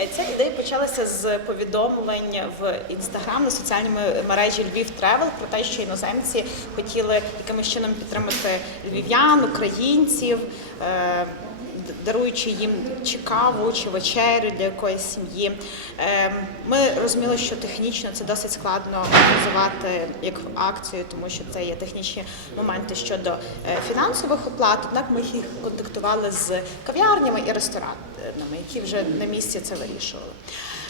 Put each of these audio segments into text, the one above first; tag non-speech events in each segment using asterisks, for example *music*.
Е, Ця ідея почалася з повідомлень в інстаграм на соціальній мережі Львів Тревел про те, що іноземці хотіли якимось чином підтримати львів'ян, українців, даруючи їм чи каву, чи вечерю для якоїсь сім'ї. Е, Ми розуміли, що технічно це досить складно організувати як акцію, тому що це є технічні моменти щодо е, фінансових оплат. Однак ми їх контактували з кав'ярнями і ресторанами, які вже на місці це вирішували.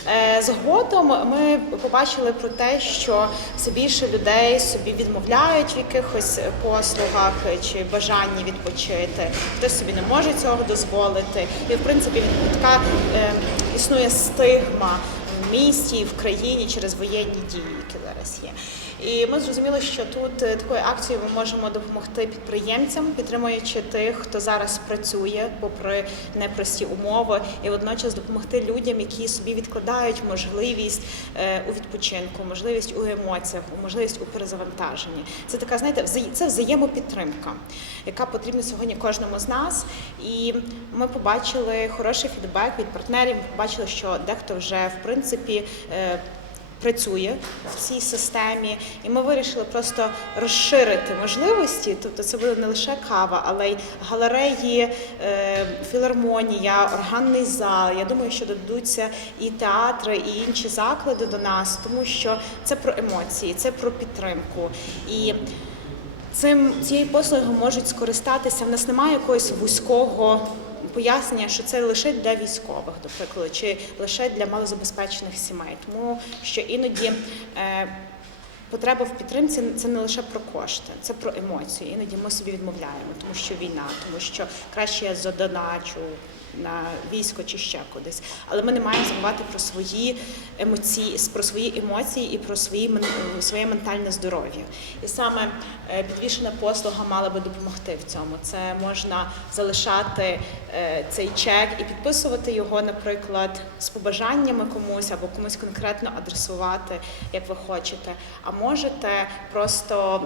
Е, Згодом ми побачили про те, що все більше людей собі відмовляють в якихось послугах чи бажанні відпочити. Хтось собі не може цього дозволити. І в принципі така е, існує стигма в місті, в країні через воєнні дії, які зараз є. І ми зрозуміли, що тут е, такою акцією ми можемо допомогти підприємцям, підтримуючи тих, хто зараз працює попри непрості умови, і водночас допомогти людям, які собі відкладають можливість е, у відпочинку, можливість у емоціях, можливість у перезавантаженні. Це така, знаєте, це взаємопідтримка, яка потрібна сьогодні кожному з нас. І ми побачили хороший фідбек від партнерів. Побачили, що дехто вже в принципі. Працює в цій системі, і ми вирішили просто розширити можливості. Тобто це буде не лише кава, але й галереї, е, філармонія, органний зал. Я думаю, що додадуться і театри, і інші заклади до нас, тому що це про емоції, це про підтримку. І Цим цією послугою можуть скористатися. В нас немає якогось вузького пояснення, що це лише для військових, до прикладу, чи лише для малозабезпечених сімей. Тому що іноді е, потреба в підтримці це не лише про кошти, це про емоції. Іноді ми собі відмовляємо, тому що війна, тому що краще я задоначу на військо чи ще кудись. Але ми не маємо забувати про свої емоції, про свої емоції і про свої своє ментальне здоров'я. І саме е, підвішена послуга мала би допомогти в цьому. Це можна залишати е, цей чек і підписувати його, наприклад, з побажаннями комусь або комусь конкретно адресувати, як ви хочете. А можете просто.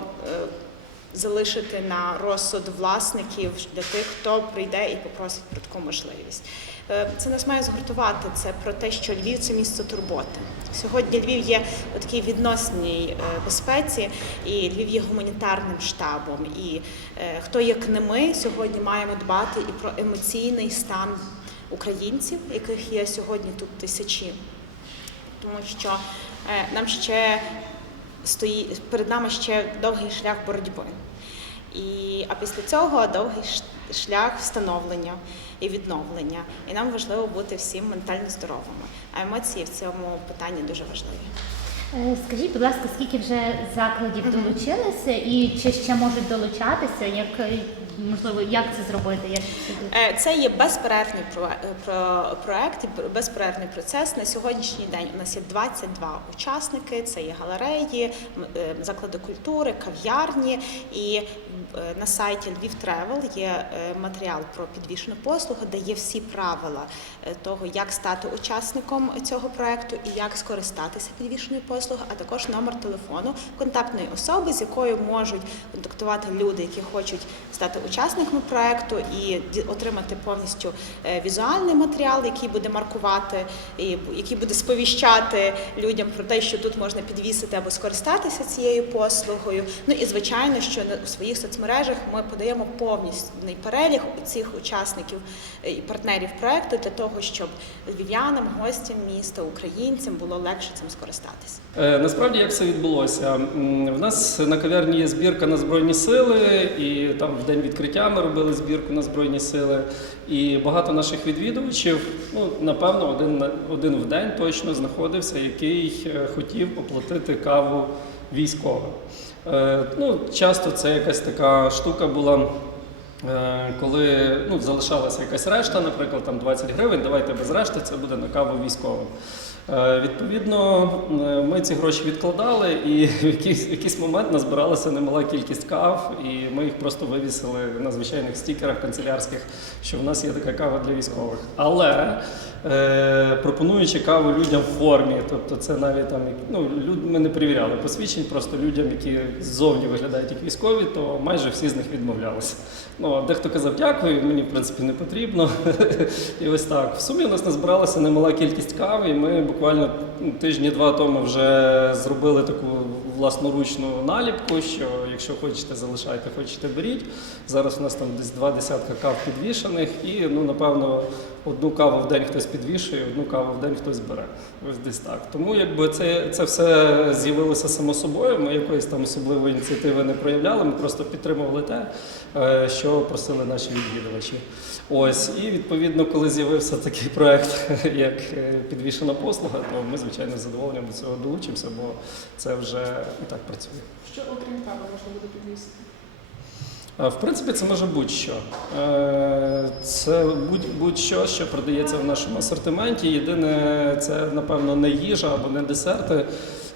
Залишити на розсуд власників для тих, хто прийде і попросить про таку можливість. Е, Це нас має згуртувати. Це про те, що Львів це місто турботи. Сьогодні Львів є у такій відносній е, безпеці, і Львів є гуманітарним штабом. І е, хто як не ми сьогодні маємо дбати і про емоційний стан українців, яких є сьогодні тут тисячі, тому що нам ще стоїть перед нами ще довгий шлях боротьби. І, а після цього довгий шлях встановлення і відновлення. І нам важливо бути всім ментально здоровими. А емоції в цьому питанні дуже важливі. Е, Скажіть, будь ласка, скільки вже закладів долучилися і чи ще можуть долучатися? Як е, можливо, як це зробити? Як це? Е, Це є безперервний про- про- проект безперервний процес. На сьогоднішній день у нас є 22 учасники. Це є галереї, заклади культури, кав'ярні. І на сайті Львів Тревел є матеріал про підвішену послугу, де є всі правила того, як стати учасником цього проекту і як скористатися підвішеною послугою, а також номер телефону контактної особи, з якою можуть контактувати люди, які хочуть стати учасниками проекту і отримати повністю е, візуальний матеріал, який буде маркувати, і який буде сповіщати людям про те, що тут можна підвісити або скористатися цією послугою. Ну і звичайно, що у своїх соцмережах ми подаємо повністю перелік цих учасників е, і партнерів проекту для того, щоб львів'янам, гостям міста, українцям було легше цим скористатися. Е, Насправді як все відбулося? В нас на кав'ярні є збірка на Збройні Сили, і там в день відкриття ми робили збірку на Збройні Сили. І багато наших відвідувачів, ну напевно, один, один в день точно знаходився, який е, хотів оплатити каву військовим. Е, Ну, часто це якась така штука була. Е, Коли ну, залишалася якась решта, наприклад, там 20 гривень, давайте без решти, це буде на каву військовим. Е, Відповідно, е, ми ці гроші відкладали, і *laughs* в якийсь, якийсь момент назбиралася немала кількість кав, і ми їх просто вивісили на звичайних стікерах канцелярських, що в нас є така кава для військових. Але е, пропонуючи каву людям в формі, тобто це навіть там ну, люд, ми не перевіряли посвідчень, просто людям, які ззовні виглядають як військові, то майже всі з них відмовлялися. Ну, дехто казав дякую, мені в принципі не потрібно. *laughs* І ось так. В сумі у нас назбиралася немала кількість кави, і ми буквально тижні-два тому вже зробили таку власноручну наліпку, що якщо хочете, залишайте, хочете беріть. Зараз у нас там десь два десятка кав підвішаних, і ну, напевно, одну каву в день хтось підвішує, одну каву в день хтось бере. Ось десь так. Тому якби це, це все з'явилося само собою. Ми якоїсь там особливої ініціативи не проявляли, ми просто підтримували те, е, що просили наші відвідувачі. Ось, і відповідно, коли з'явився такий проект, *laughs* як е, підвішена послуга, то ми, звичайно, задоволенням до цього долучимося, бо це вже і так працює. Що окрім кави можна буде підвісити? В принципі, це може будь-що. Е, Це будь- будь-що, що продається в нашому асортименті. Єдине, це, напевно, не їжа або не десерти.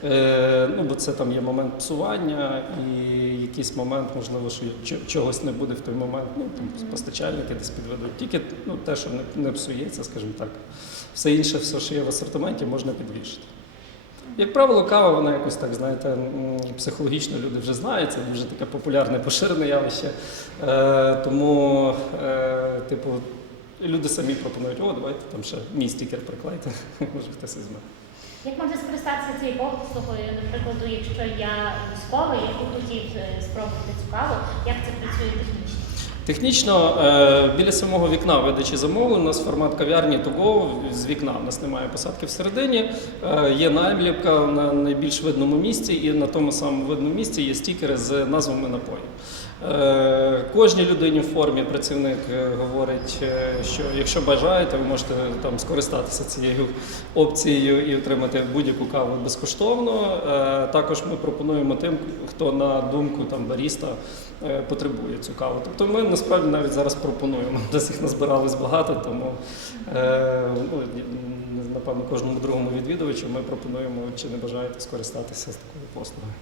Е, Ну, бо це там є момент псування і якийсь момент, можливо, що чогось не буде в той момент. Ну, там постачальники десь підведуть. Тільки ну, те, що не, не псується, скажімо так. Все інше, все, що є в асортименті, можна підвішити. Як правило, кава, вона якось так, знаєте, психологічно люди вже знають, це дуже таке популярне, поширене явище. Е, тому, е, типу, люди самі пропонують, о, давайте там ще мій стікер приклейте, *laughs* може хтось візьме. Як можна скористатися цією послугою, наприклад, якщо я військовий, я хотів е, спробувати цю каву, як це працює технічно? Технічно е, біля самого вікна видачі замовлень у нас формат кав'ярні того з вікна. У нас немає посадки всередині. Е, є наліпка на найбільш видному місці, і на тому самому видному місці є стікери з назвами напоїв. Е, Кожній людині в формі працівник е, говорить, е, що якщо бажаєте, ви можете там скористатися цією опцією і отримати будь-яку каву безкоштовно. Також ми пропонуємо тим, хто на думку там баріста потребує цю каву. Тобто ми насправді навіть зараз пропонуємо. Нас їх назбиралось багато, тому ну, напевно кожному другому відвідувачу ми пропонуємо, чи не бажаєте скористатися з такою послугою.